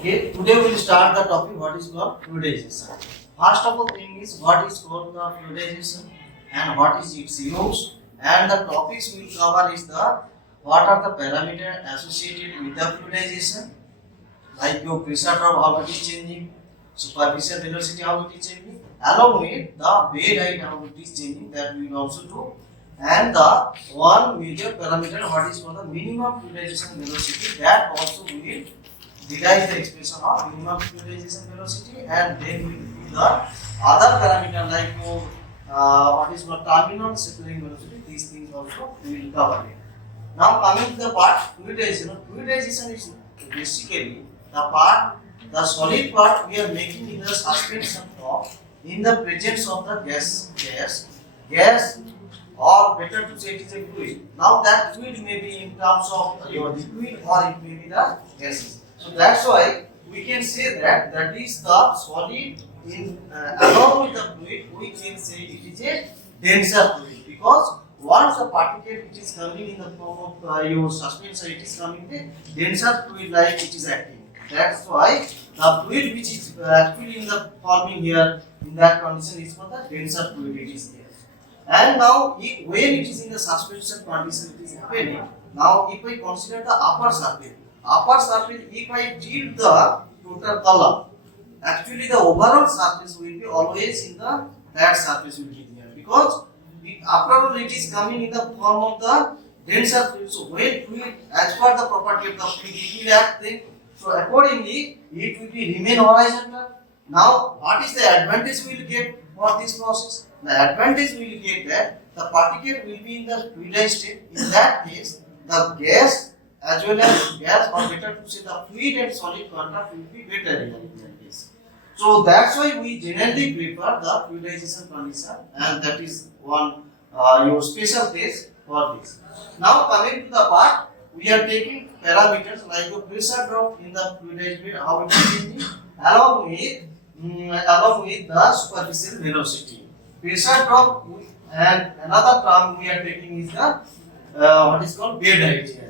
Okay, today we will start the topic what is called fluidization. First of all thing is what is called the fluidization and what is its use, and the topics we will cover is the what are the parameters associated with the fluidization, like your pressure drop how it is changing, superficial velocity how it is changing, along with the bed height how it is changing, that we will also do, and the one major parameter what is called the minimum fluidization velocity, that also we will derive the expression of minimum fluidization velocity, and then we will do the other parameter like what is called terminal settling velocity. These things also we will cover it. Now coming to the part fluidization. Fluidization is basically the part, the solid part we are making in the suspension form in the presence of the gas, or better to say it is a fluid. Now that fluid may be in terms of your liquid or it may be the gases. So that's why we can say that that is the solid in along with the fluid. We can say it is a denser fluid, because once the particle which is coming in the form of your suspension, it is coming the denser fluid like it is acting. That's why the fluid which is actually in the forming here in that condition is called the denser fluid. It is there. And now when it is in the suspension condition, it is happening. Now if I consider the upper surface, if I tilt the total column, actually the overall surface will be always in the that surface will be there, because after all it is coming in the form of the denser fluid. So when fluid, as per the property of the fluid, it will act then. So accordingly it will be remain horizontal. Now what is the advantage we will get for this process? The advantage we will get that the particle will be in the fluidized state. In that case, the gas as well as gas, or better to say the fluid and solid contact will be better here in that case. So that's why we generally prefer the fluidization condition, and that is one your special case for this. Now coming to the part, we are taking parameters like the pressure drop in the fluidized bed, how it is changing, along with the superficial velocity. Pressure drop, and another term we are taking is the what is called bed height here.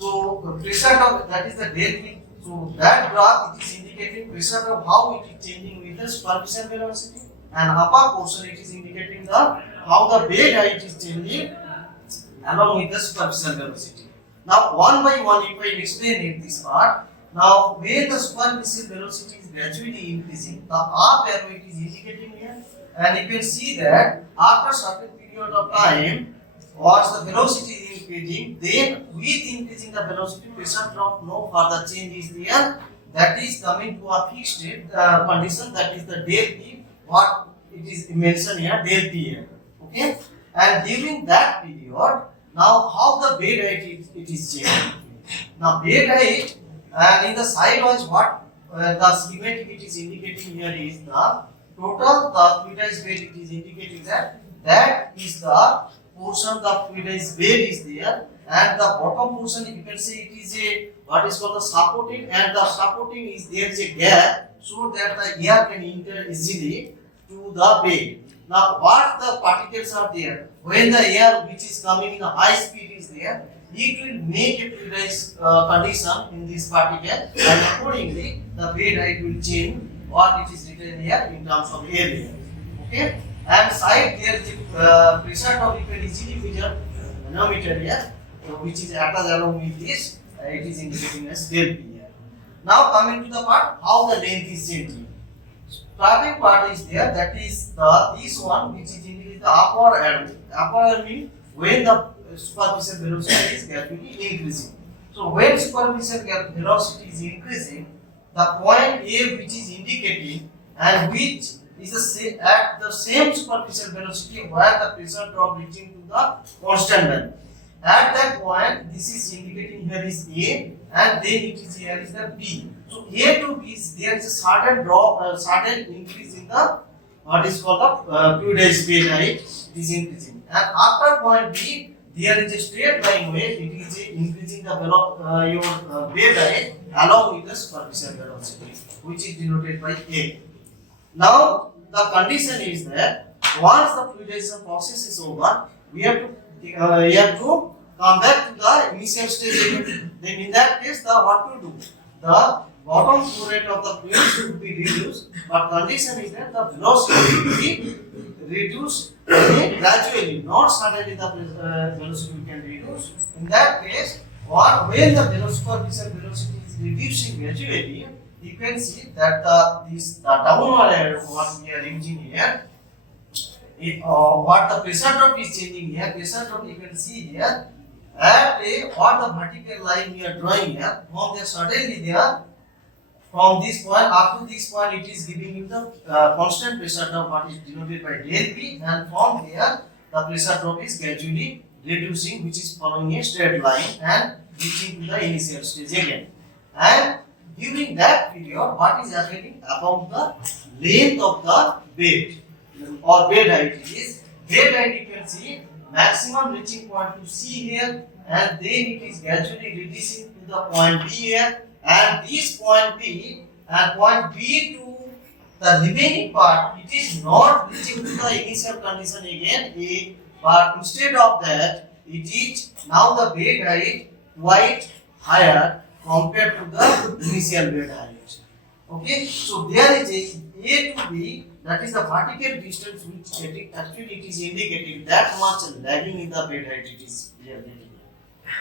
So pressure drop, that is the del P. So that graph it is indicating pressure drop how it is changing with the superficial velocity, and upper portion it is indicating the how the bed height is changing along with the superficial velocity. Now one by one if I explain it this part. Now when the superficial velocity is gradually increasing, the up arrow it is indicating here, and you can see that after certain period of time, once the velocity is increasing, then with increasing the velocity, pressure drop, no further change is there. That is coming to a fixed state condition, that is the del P, what it is mentioned here, del P here. Okay? And during that period, now how the bed height it is changing. Now bed height, and in the sidewise what the schematic it is indicating here is the total the fluidized bed it is indicating that is the portion the fluidized bed is there, and the bottom portion you can say it is a what is called the supporting, and the supporting is there is a gap so that the air can enter easily to the bed. Now what the particles are there, when the air which is coming in a high speed is there, it will make a fluidized condition in this particle, and accordingly the bed height will change what it is written here in terms of area. Okay, and side there is pressure drop, you can easily measure manometer here, which is attached along with this, it is indicating as del P here. Now coming to the part how the length is changing. Starting part is there, that is the this one which is indicating the upper arrow. Upper arrow means when the superficial velocity is gradually increasing. So when superficial velocity is increasing, the point A which is indicating and which is at the same superficial velocity where the pressure drop reaching to the constant value. At that point, this is indicating here is A, and then it is here is the B. So A to B is there is a certain drop, certain increase in the what is called the fluidized bed height is increasing. And after point B, there is a straight line way it is increasing the your bed height along with the superficial velocity, which is denoted by A. Now the condition is that once the fluidization process is over, we have to come back to the initial stage again. Then in that case, the what to do? The bottom flow rate of the fluid should be reduced, but condition is that the velocity will be reduced gradually, not suddenly the velocity can reduce. In that case, or when the superficial velocity is reducing gradually, you can see that the downward arrow what we are using here, what the pressure drop is changing here, pressure drop you can see here, at what the vertical line we are drawing here, from there suddenly there, from this point up to this point it is giving you the constant pressure drop what is denoted by del P, and from there the pressure drop is gradually reducing, which is following a straight line and reaching to the initial stage again. And during that period, what is happening about the length of the bed or bed height is bed height you can see maximum reaching point to C here, and then it is gradually reducing to the point B here, and this point B and point B to the remaining part, it is not reaching to the initial condition again, but instead of that, it is now the bed height quite higher compared to the initial bed height. Okay, so there is A to B, that is the vertical distance which actually it is indicating that much lagging in the bed height it is here.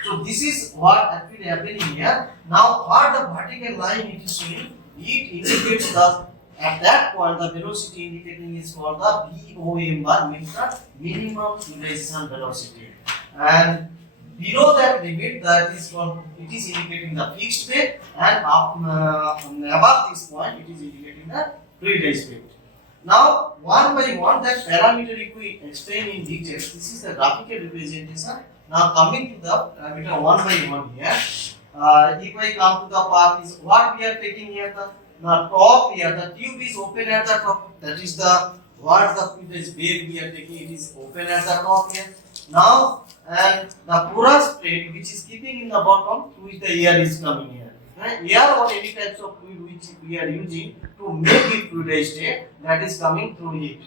So this is what actually happening here. Now what the vertical line it is showing, it indicates the at that point the velocity indicating is called the BOM bar, means the minimum fluidization velocity, and below that limit that is called, it is indicating the fixed bed, and above this point it is indicating the fluidized bed. Now one by one that parameter if we explain in detail, this is the graphical representation. Now coming to the parameter one by one here, if I come to the part is what we are taking here, the top here, the tube is open at the top, that is the what the fluidized bed we are taking, it is open at the top here. Now and the porous plate which is keeping in the bottom to which the air is coming here. Right? Air or any types of fluid which we are using to make it fluidized state, that is coming through it.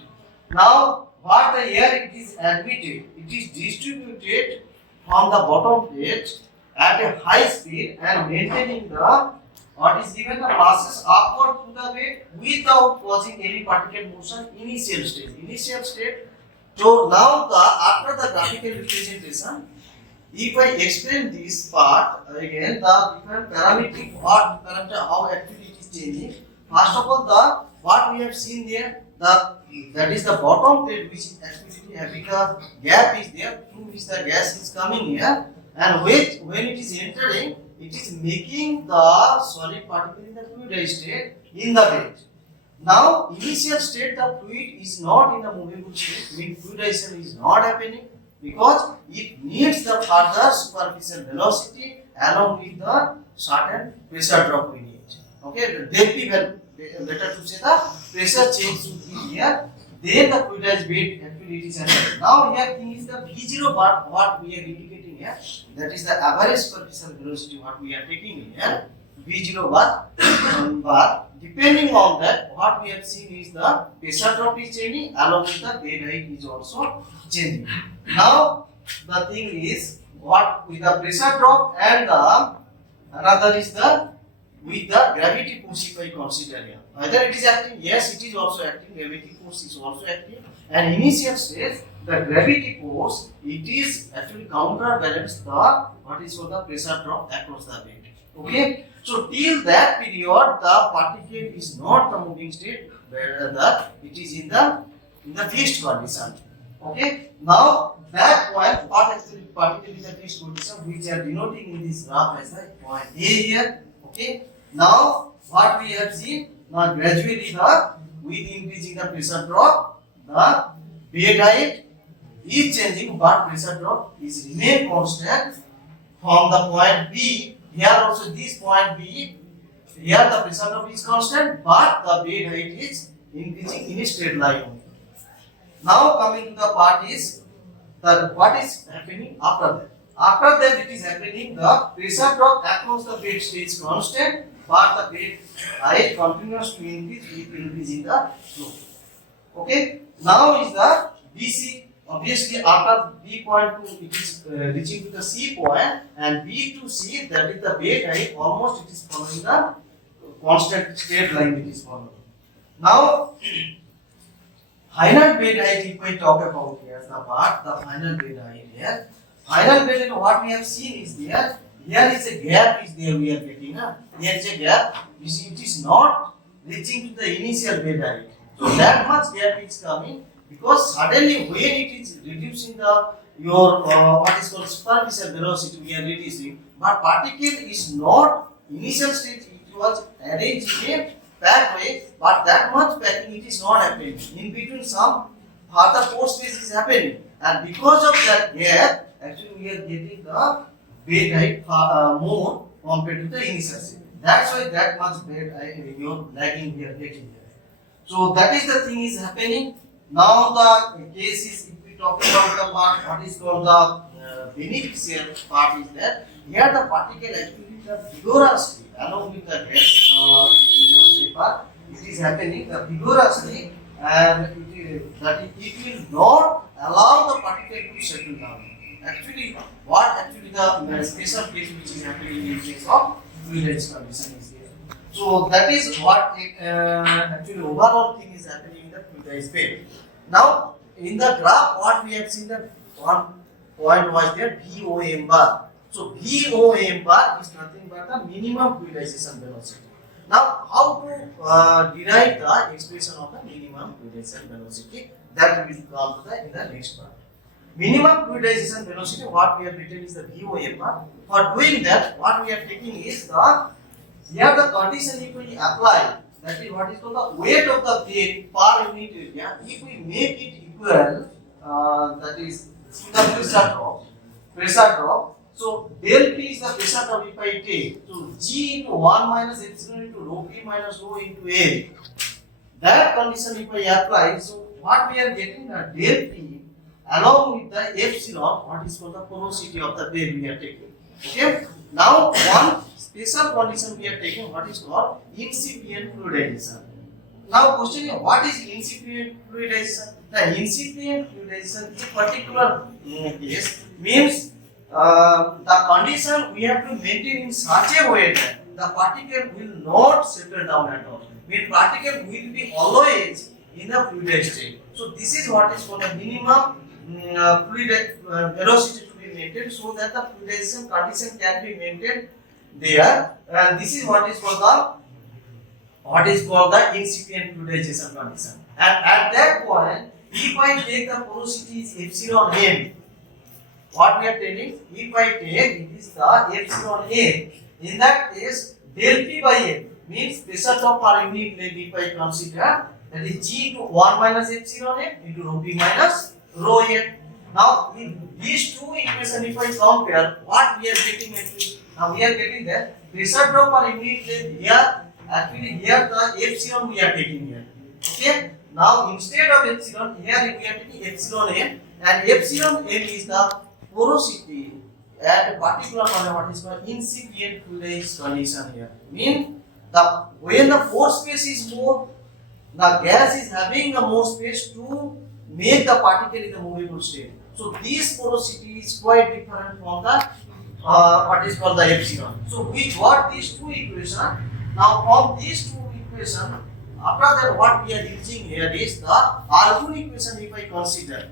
Now what the air it is admitted, it is distributed from the bottom plate at a high speed and maintaining the what is given the passes upward to the bed without causing any particle motion initial state. So now after the graphical representation, if I explain this part again, the different parametric parameter how actually it is changing. First of all, what we have seen there, that is the bottom plate which is actually having a gap is there through which the gas is coming here, and when it is entering, it is making the solid particle in the fluidized state in the bed. Now, initial state the fluid is not in the movable state, means fluidization is not happening because it needs the further superficial velocity along with the certain pressure drop we need. Okay, there be better to say the pressure change should be here, then the fluidized bed actually it is happening. Now here thing is the V0 bar what we are indicating here, that is the average superficial velocity what we are taking here, V0 bar. Depending on that, what we have seen is the pressure drop is changing along with the bed height is also changing. Now the thing is what with the pressure drop and the another is the with the gravity force if I consider here. Either it is acting, yes it is also acting, gravity force is also acting, and initial stage the gravity force it is actually counterbalance the what is called the pressure drop across the bed. Okay, so till that period the particle is not the moving state, where it is in the fixed condition. Okay, now that point what actually particle is the fixed condition which are denoting in this graph as the point A here. Okay, now what we have seen, now gradually with increasing the pressure drop, the bed height is changing, but pressure drop is remain constant from the point B. Here also this point B, here the pressure drop is constant, but the bed height is increasing in a straight line. Now coming to the part is what is happening after that. After that it is happening the pressure drop across the bed stays constant, but the bed height continues to increase with increasing the flow. Okay. Now is the BC. Obviously after B point to it is reaching to the C point, and B to C, that is the bed height almost it is following the constant straight line it is followed. Now, final bed height, if we talk about here, the part, the final bed height here. Final bed height, what we have seen is there. Here is a gap is there we are getting. Here is a gap. You see, it is not reaching to the initial bed height. So that much gap is coming because suddenly when it is reducing the your what is called superficial velocity we are reducing, but particle is not initial stage. It was arranged in a packed way, but that much packing it is not happening. In between some further pore space is happening, and because of that gap, actually we are getting the bed height more compared to the initial stage. That's why that much bed height you're lagging we are getting here. So that is the thing is happening. Now the case is if we talk about the part what is called the beneficial part is that here the particle actually the vigorously along with the gas paper it is happening the vigorously and it will not allow the particle to settle down. Actually the special case which is happening in case of fluidized condition is there. So that is what actually overall thing is happening in the fluidized bed. Now in the graph what we have seen that one point was there VOM bar. So VOM bar is nothing but the minimum fluidization velocity. Now how to derive the expression of the minimum fluidization velocity, that we will come to in the next part. Minimum fluidization velocity what we have written is the VOM bar. For doing that what we are taking is the here the condition if we apply, that is what is called the weight of the bed per unit area. If we make it equal, that is the pressure drop. So del P is the pressure drop if I take. So G into 1 minus epsilon into rho P minus rho into A. That condition if I apply, so what we are getting the del P along with the epsilon, what is called the porosity of the bed we are taking. Okay. Now one special condition we are taking what is called incipient fluidization. Now question is what is incipient fluidization? The incipient fluidization in particular case means the condition we have to maintain in such a way that the particle will not settle down at all. Means particle will be always in the fluidized state. So this is what is called a minimum fluid velocity to be maintained so that the fluidization condition can be maintained there, and this is what is called the incipient fluidization condition. And at that point, if I take the porosity is epsilon m, what we are telling, if I take it is the epsilon m, in that case del P by m means pressure drop per unit length if I consider, that is G into 1 minus epsilon m into rho P minus rho n. Now in these two equations if I compare, what we are getting actually, now we are getting that pressure drop per unit length here, actually here the epsilon we are taking here. Okay. Now instead of epsilon here we are taking epsilon m, and epsilon m is the porosity at a particular point what is called incipient fluidized condition here. Mean the when the pore space is more, the gas is having the more space to make the particle in the movable state. So this porosity is quite different from the what is called the epsilon. So we got these two equations. Now from these two equations, after that what we are using here is the Argun equation if I consider.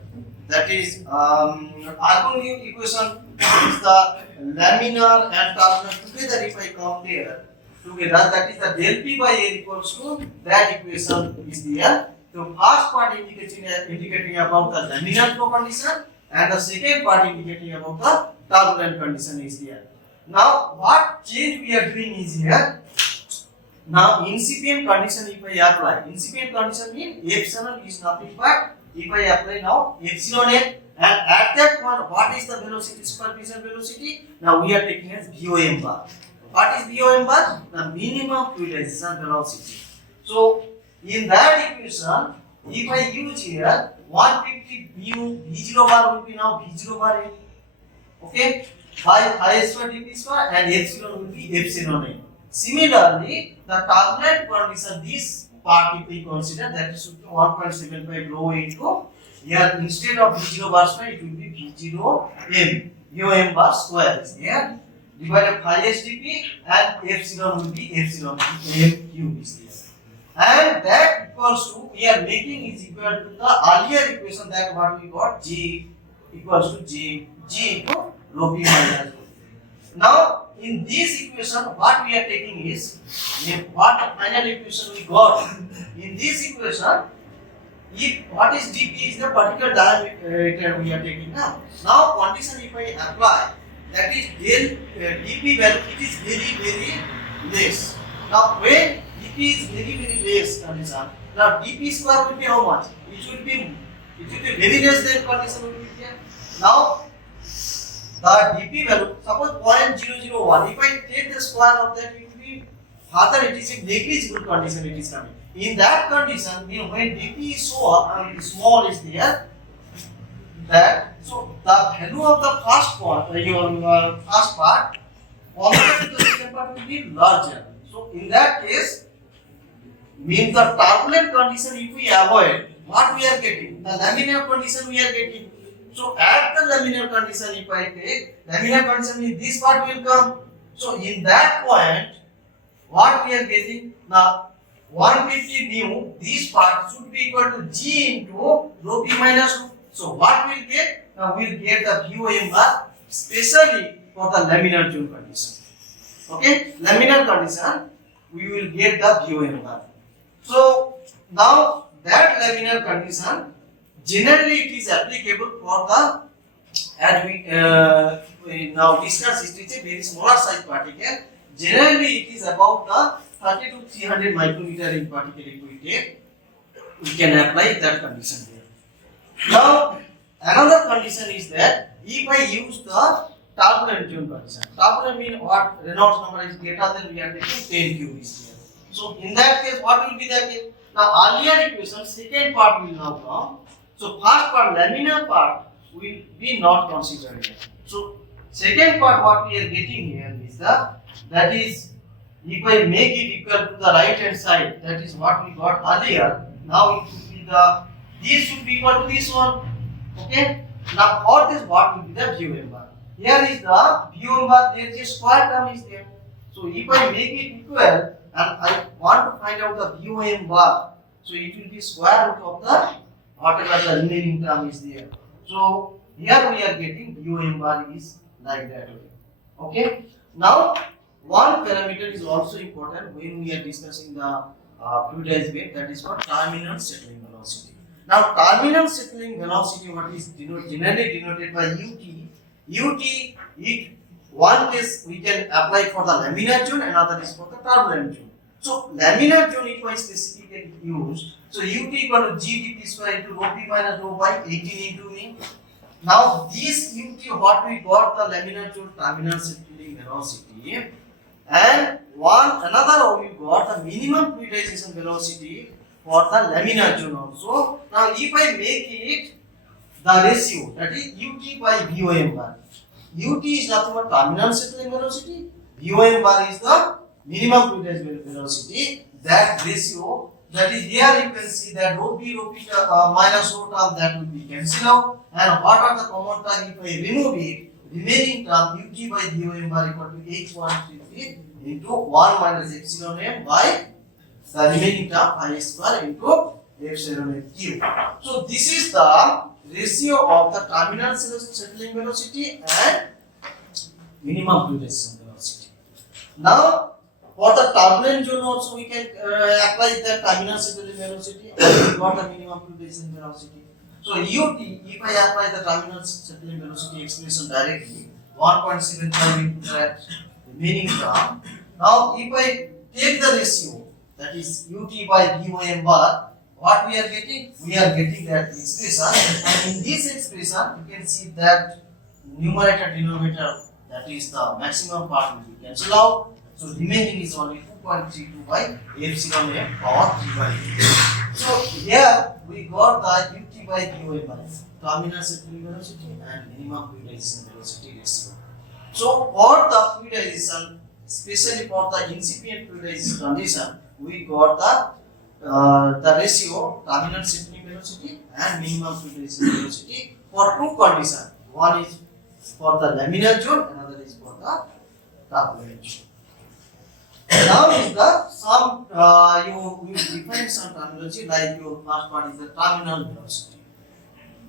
That is Argun equation is the laminar and turbulent together if I compare together, that is the del P by L equals to that equation is there. So first part indicating about the laminar flow condition and the second part indicating about the turbulent condition is there. Now what change we are doing is here. Now incipient condition if I apply, incipient condition means epsilon is nothing but if I apply now epsilon m, and at that point what is the velocity, superficial velocity? Now we are taking as VOM bar. What is VOM bar? The minimum fluidization velocity. So in that equation, if I use here 150 mu V0 bar will be now V0 bar m. Okay, by I square dp square and epsilon will be epsilon m. Similarly, the turbulent condition, this part if we consider, that is 1.75 rho into here instead of V0 bar square it will be V0 m, VOM bar square is here. divided by HDP and epsilon will be epsilon m cube is there. And that equals to, we are making is equal to the earlier equation that what we got, G equals to G into rho p minus rho. Now in this equation what we are taking is, what the final equation we got in this equation, if what is dp is the particular diameter we are taking now. Now condition if I apply, that is del dp value, it is very less. Now when dp is very less condition, now dp square will be how much? It will be very less than condition will be here. Now the dp value, suppose 0.001, if I take the square of that, it will be further, it is a negligible condition it is coming. In that condition, when dp is so small is there, that so the value of the first part, first part, compared to the second part will be larger. So in that case, means the turbulent condition if we avoid, what we are getting? The laminar condition we are getting. So at the laminar condition, if I take laminar condition, means this part will come. So in that point, what we are getting now, 150 mu, this part should be equal to G into rho p minus rho. So what we'll get? Now we'll get the VOM bar, especially for the laminar zone condition. Okay, laminar condition, we will get the VOM bar. So now that laminar condition, generally it is applicable for the, as we now discuss, it is a very smaller size particle. Generally it is about the 30 to 300 micrometer in particle if we take, we can apply that condition here. Now another condition is that if I use the turbulent zone condition, turbulent means what Reynolds number is greater than, we are taking 10 cube is here. So in that case what will be the case? Now earlier equation, second part will now come. So first part, laminar part, will be not considered here. So second part what we are getting here is the, that is, if I make it equal to the right hand side, that is what we got earlier. Now it will be the, this should be equal to this one. Okay. Now for this what will be the VOM bar? Here is the VOM bar, there is a square term is there. So if I make it equal and I want to find out the VOM bar, so it will be square root of the whatever the remaining term is there. So here we are getting VOM bar is like that way. Okay. Now one parameter is also important when we are discussing the fluidized bed, that is what terminal settling velocity. Now terminal settling velocity, what is generally denoted by ut. Ut, it one case we can apply for the laminar zone, another is for the turbulent zone. So laminar zone if I specifically use, so ut equal to g dp square into rho p minus rho by 18 into me. Now this ut what we got the laminar zone terminal settling velocity, and another we got the minimum fluidization velocity for the laminar zone also. Now if I make it the ratio, that is ut by VOM bar. Ut is nothing but terminal settling velocity, VOM bar is the minimum fluidization velocity. That ratio, that is here you can see that rho p minus rho term, that will be cancelled out. And what are the common term if I remove it? Remaining term ut by VOM bar equal to h133 into 1 minus epsilon m by the remaining term I square into epsilon m cube. So this is the ratio of the terminal settling velocity and minimum fluidization velocity. Now for the turbulent zone also we can apply the terminal settling velocity and we got the minimum fluidization velocity. So ut, if I apply the terminal settling velocity expression directly, 1.75 into that remaining term. Now if I take the ratio, that is ut by VOM bar, what we are getting? We are getting that expression, and in this expression you can see that numerator denominator, that is the maximum part will be cancelled out. So remaining is only 2.32 by epsilon m power 3 by 2. So here we got the ut by VOM bar, terminal settling velocity and minimum fluidization velocity ratio. So for the fluidization, especially for the incipient fluidization condition, we got the ratio terminal settling velocity and minimum fluidization velocity for two conditions. One is for the laminar zone, another is for the turbulent. Now is the some you define some terminology like your first part is the terminal velocity.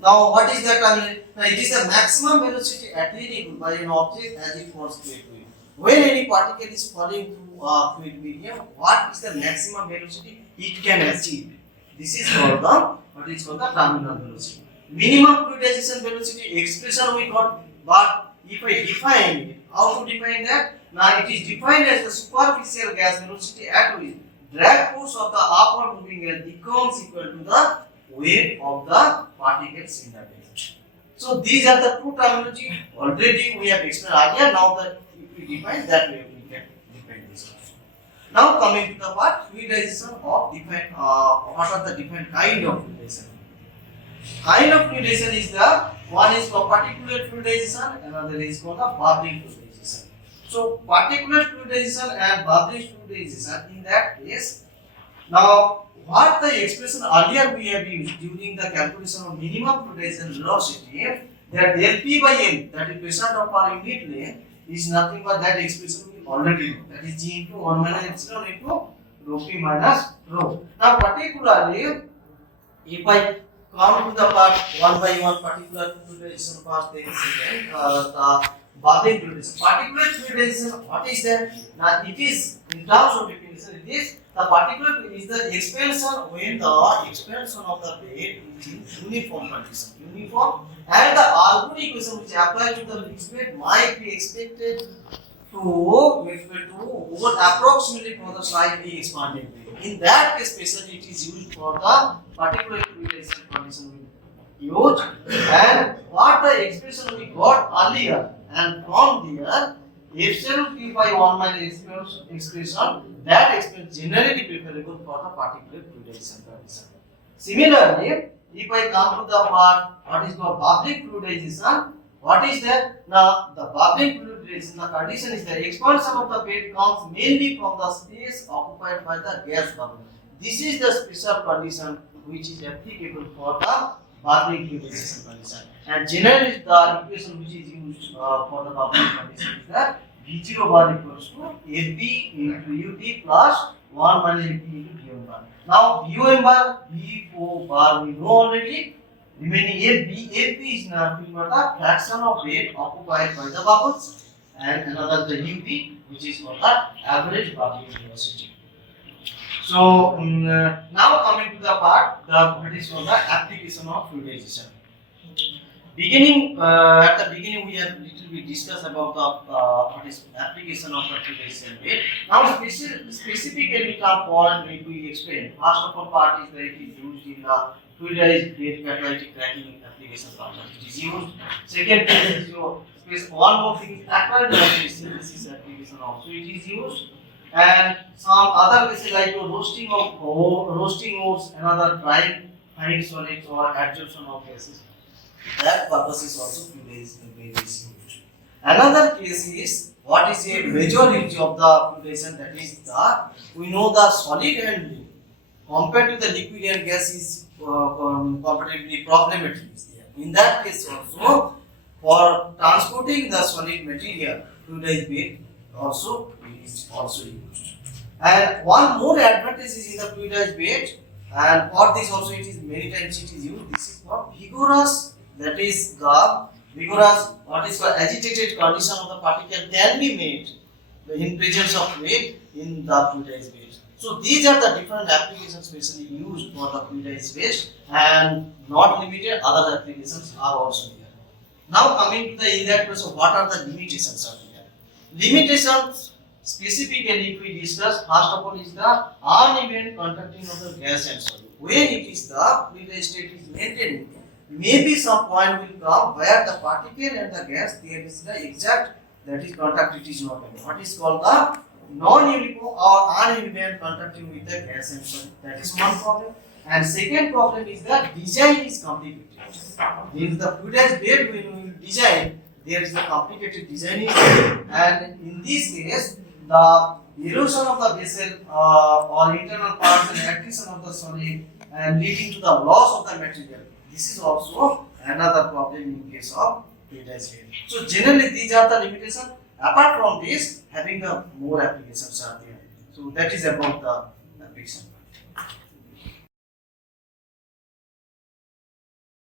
Now what is the terminal? Now it is the maximum velocity attainable by an object as it falls to a fluid. When any particle is falling through a fluid medium, what is the maximum velocity it can achieve? This is called the what is called the terminal velocity. Minimum fluidization velocity expression we got, but if I define it, how to define that? Now it is defined as the superficial gas velocity at which drag force of the upward moving gas becomes equal to the weight of the particles in the bed. So these are the two terminology already we have explained earlier. Now that if we define that way, we can define this also. Now coming to the part fluidization of different what are the different kind of fluidization. Kind of fluidization is the one is for particulate fluidization, another is called the bubbling fluidization. So particulate fluidization and bubbling fluidization, in that case, now what the expression earlier we have used during the calculation of minimum fluidization velocity, that LP by M, that is pressure drop per unit length, is nothing but that expression we already know, that is G into 1 minus epsilon into rho P minus rho. Now particularly, if I come to the part one by one particular fluidization part, then second the bubbling fluidization. Particulate fluidization, what is that? Now it is in terms of definition, it is the particulate is the expansion when the expansion of the bed is in uniform condition. Uniform, and the Argoon equation which apply to the mixed bed might be expected to over approximately for the slightly expanded bed. In that case, especially it is used for the particulate fluidization condition we use. And what the expression we got earlier, and from there epsilon P by 1 minus expression, that expression generally preferable for the particulate fluidization condition. Similarly, if I come to the part what is called bubbling fluidization, what is that? Now the bubbling fluidization, the condition is the expansion of the bed comes mainly from the space occupied by the gas bubble. This is the special condition which is applicable for the bubbling fluidization condition. And generally the equation which is used for the bubbling condition is that V0 bar equals to AB into UT plus 1 minus AP into VOM bar. Now VOM bar, VO bar we know already. Remaining AP is nothing but the fraction of bed occupied by the bubbles, and another the UV which is called the average bubbling velocity. So now coming to the part what is called the application of fluidization. At the beginning we have little bit discussed about the what is application of the fluidization bed. Now specifically the point we explain. First of all part is that it is used in the fluidized bed catalytic cracking application part. It is used. Second thing is your one more thing is acquired synthesis application also it is used. And some other cases like your roasting ores, another drying fine solids or adsorption of gases. That purpose is also fluidization is used. Another case is what is a major use of the fluidization, that is the we know the solid handling compared to the liquid and gas is comparatively problematic. In that case also for transporting the solid material, fluidized bed also is also used. And one more advantage is in the fluidized bed, and for this also it is many times it is used. This is for vigorous, that is the vigorous what is called agitated condition of the particle can be made in presence of fluid in the fluidized bed. So these are the different applications specially used for the fluidized bed, and not limited, other applications are also here. Now coming to the in that case, what are the limitations of here? Limitations specifically if we discuss, first of all is the uneven conducting of the gas and solid. When it is the fluidized state is maintained, maybe some point will come where the particle and the gas there is the exact that is conductivity is not available. What is called the non-uniform or uneven conducting with the gas and solid. That is one problem. And second problem is that design is complicated. There is the fluidized bed when we will design, there is the complicated design, and in this case the erosion of the vessel or internal parts and attrition of the solid and leading to the loss of the material. This is also another problem in case of fluidized bed. So generally these are the limitations. Apart from this, having the more applications are there. So that is about the application.